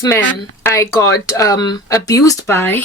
This man I got abused by,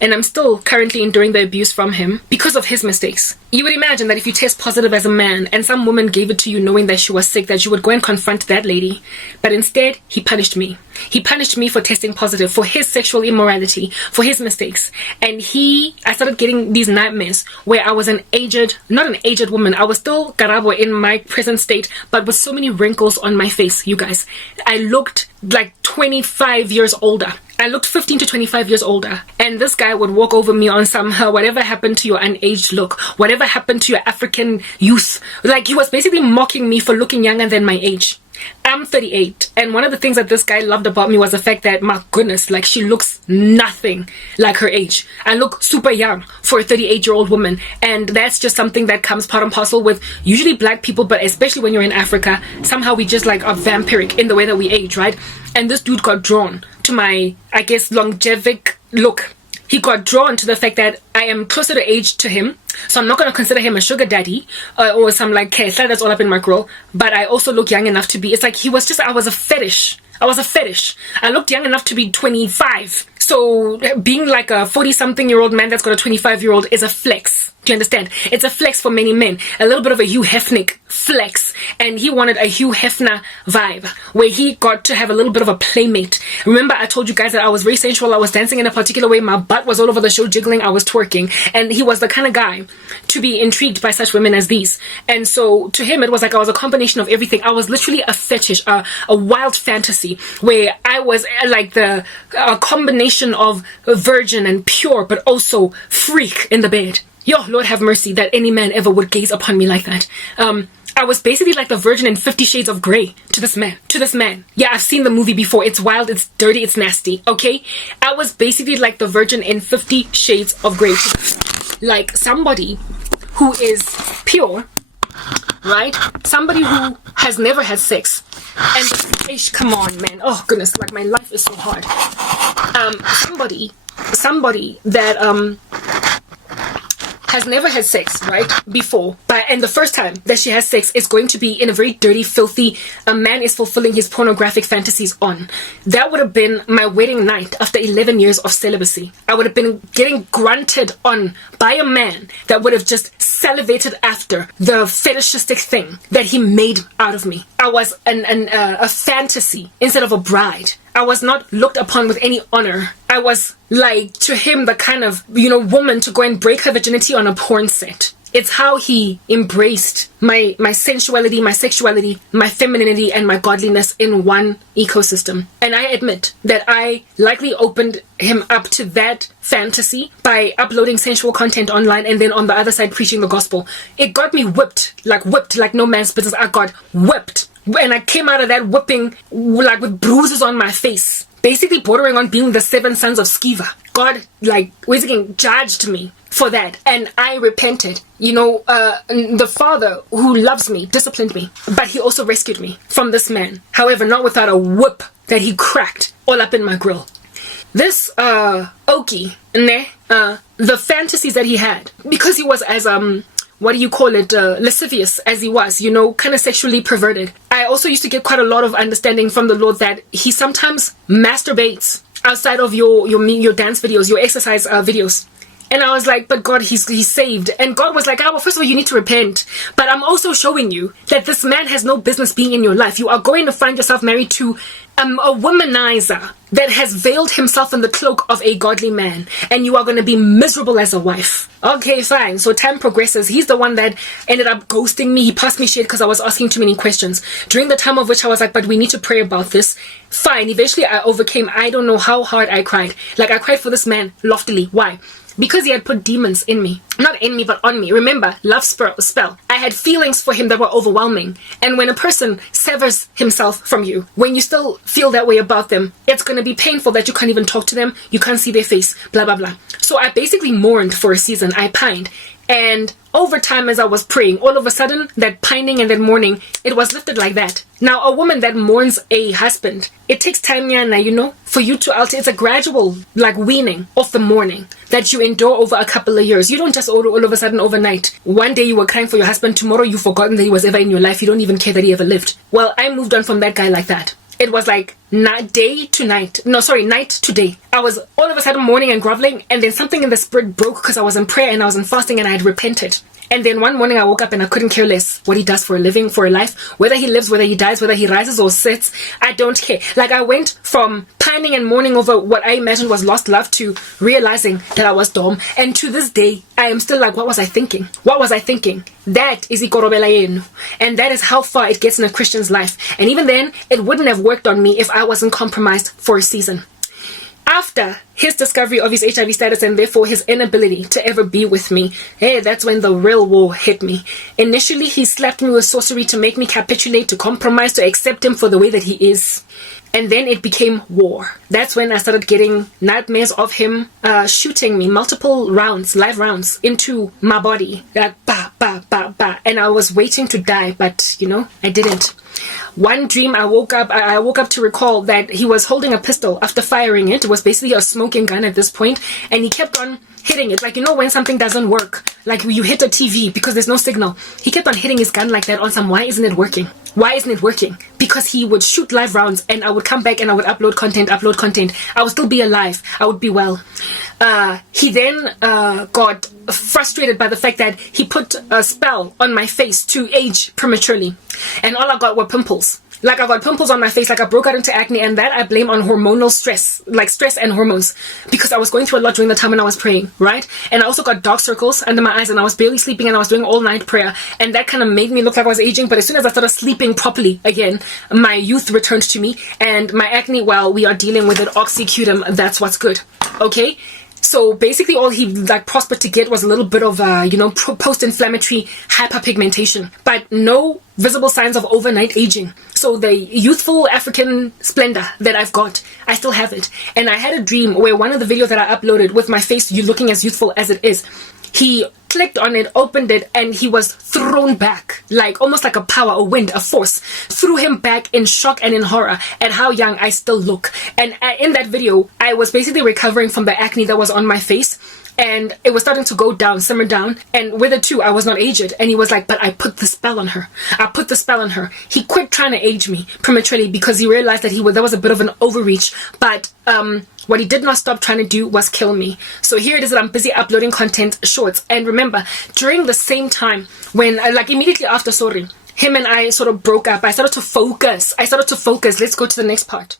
and I'm still currently enduring the abuse from him because of his mistakes. You would imagine that if you test positive as a man and some woman gave it to you knowing that she was sick, that you would go and confront that lady. But instead, he punished me. He punished me for testing positive, for his sexual immorality, for his mistakes. And I started getting these nightmares where I was not an aged woman. I was still Karabo in my present state, but with so many wrinkles on my face, you guys. I looked like 25 years older. I looked 15 to 25 years older. And this guy would walk over me on some, whatever happened to your unaged look? Whatever happened to your African youth? Like, he was basically mocking me for looking younger than my age. I'm 38, and one of the things that this guy loved about me was the fact that, my goodness, like, she looks nothing like her age. I look super young for a 38-year-old woman, and that's just something that comes part and parcel with usually black people, but especially when you're in Africa, somehow we just like are vampiric in the way that we age, right? And this dude got drawn to my, I guess, longevic look. He got drawn to the fact that I am closer to age to him, so I'm not going to consider him a sugar daddy or some like kesla that's all up in my grill, but I also look young enough to be, it's like I was a fetish. I looked young enough to be 25. So being like a 40-something-year-old man that's got a 25-year-old is a flex. Do you understand? It's a flex for many men. A little bit of a Hugh Hefner flex. And he wanted a Hugh Hefner vibe where he got to have a little bit of a playmate. Remember, I told you guys that I was very sensual. I was dancing in a particular way. My butt was all over the show jiggling. I was twerking. And he was the kind of guy to be intrigued by such women as these. And so to him, it was like I was a combination of everything. I was literally a fetish, a wild fantasy where I was like a combination of virgin and pure, but also freak in the bed. Yo, Lord have mercy that any man ever would gaze upon me like that. I was basically like the virgin in 50 Shades of Grey to this man. Yeah, I've seen the movie before. It's wild, it's dirty, it's nasty, okay? I was basically like the virgin in 50 Shades of Grey. Like somebody who is pure, right? Somebody who has never had sex. And come on, man. Oh, goodness, like my life is so hard. Somebody that, has never had sex, right, before, and the first time that she has sex is going to be in a very dirty, filthy, a man is fulfilling his pornographic fantasies on. That would have been my wedding night after 11 years of celibacy. I would have been getting grunted on by a man that would have just salivated after the fetishistic thing that he made out of me. I was a fantasy instead of a bride. I was not looked upon with any honor. I was like, to him, the kind of, woman to go and break her virginity on a porn set. It's how he embraced my sensuality, my sexuality, my femininity, and my godliness in one ecosystem. And I admit that I likely opened him up to that fantasy by uploading sensual content online and then on the other side preaching the gospel. It got me whipped like no man's business. I got whipped. And I came out of that whipping like with bruises on my face, basically bordering on being the 7 sons of Sceva. God, judged me for that, and I repented. The Father who loves me disciplined me, but he also rescued me from this man. However, not without a whip that he cracked all up in my grill. This Oki, the fantasies that he had, because he was as lascivious as he was, kind of sexually perverted. I also used to get quite a lot of understanding from the Lord that he sometimes masturbates outside of your dance videos, your exercise videos. And I was like, but God, he's saved. And God was like, well, first of all, you need to repent. But I'm also showing you that this man has no business being in your life. You are going to find yourself married to a womanizer that has veiled himself in the cloak of a godly man. And you are going to be miserable as a wife. Okay, fine. So time progresses. He's the one that ended up ghosting me. He passed me shit because I was asking too many questions. During the time of which I was like, but we need to pray about this. Fine. Eventually I overcame. I don't know how hard I cried. Like, I cried for this man loftily. Why? Because he had put demons in me. Not in me, but on me. Remember, love spell. I had feelings for him that were overwhelming. And when a person severs himself from you, when you still feel that way about them, it's going to be painful that you can't even talk to them. You can't see their face, blah, blah, blah. So I basically mourned for a season. I pined. And over time, as I was praying, all of a sudden, that pining and that mourning, it was lifted like that. Now, a woman that mourns a husband, it takes time, Yana, for you to alter. It's a gradual, weaning off the mourning that you endure over a couple of years. You don't just all of a sudden overnight. One day you were crying for your husband, tomorrow you've forgotten that he was ever in your life. You don't even care that he ever lived. Well, I moved on from that guy like that. It was like night to day. I was all of a sudden mourning and groveling, and then something in the spirit broke because I was in prayer and I was in fasting and I had repented. And then one morning I woke up and I couldn't care less what he does for a living, for a life. Whether he lives, whether he dies, whether he rises or sits, I don't care. Like, I went from pining and mourning over what I imagined was lost love to realizing that I was dumb. And to this day, I am still like, what was I thinking? What was I thinking? That is ikorobela yenu. And that is how far it gets in a Christian's life. And even then, it wouldn't have worked on me if I wasn't compromised for a season. After his discovery of his HIV status and therefore his inability to ever be with me, hey, that's when the real war hit me. Initially, he slapped me with sorcery to make me capitulate, to compromise, to accept him for the way that he is. And then it became war. That's when I started getting nightmares of him shooting me multiple rounds, live rounds, into my body. Like, bah, bah, bah, bah. And I was waiting to die, but, I didn't. One dream I woke up to recall that he was holding a pistol after firing it. It was basically a smoking gun at this point, and he kept on hitting it. Like, when something doesn't work, like you hit a TV because there's no signal. He kept on hitting his gun like that on some, why isn't it working? Why isn't it working? Because he would shoot live rounds and I would come back and I would upload content. I would still be alive. I would be well. He then got frustrated by the fact that he put a spell on my face to age prematurely. And all I got were pimples. Like, I got pimples on my face, like I broke out into acne, and that I blame on hormonal stress, like stress and hormones, because I was going through a lot during the time when I was praying, right? And I also got dark circles under my eyes, and I was barely sleeping, and I was doing all night prayer, and that kind of made me look like I was aging. But as soon as I started sleeping properly again, my youth returned to me, and my acne, well, we are dealing with it, oxycodone, that's what's good, okay? So basically all he prospered to get was a little bit of post-inflammatory hyperpigmentation, but no visible signs of overnight aging. So the youthful African splendor that I've got, I still have it. And I had a dream where one of the videos that I uploaded with my face looking as youthful as it is, he clicked on it, opened it, and he was thrown back, like almost like a power, a wind, a force, threw him back in shock and in horror at how young I still look. And in that video, I was basically recovering from the acne that was on my face, and it was starting to go down, simmer down, and with it too, I was not aged. And he was like, but I put the spell on her. I put the spell on her. He quit trying to age me prematurely because he realized that there was a bit of an overreach, but what he did not stop trying to do was kill me. So here it is that I'm busy uploading content shorts. And remember, during the same time when, immediately after Sorry, him and I sort of broke up, I started to focus. Let's go to the next part.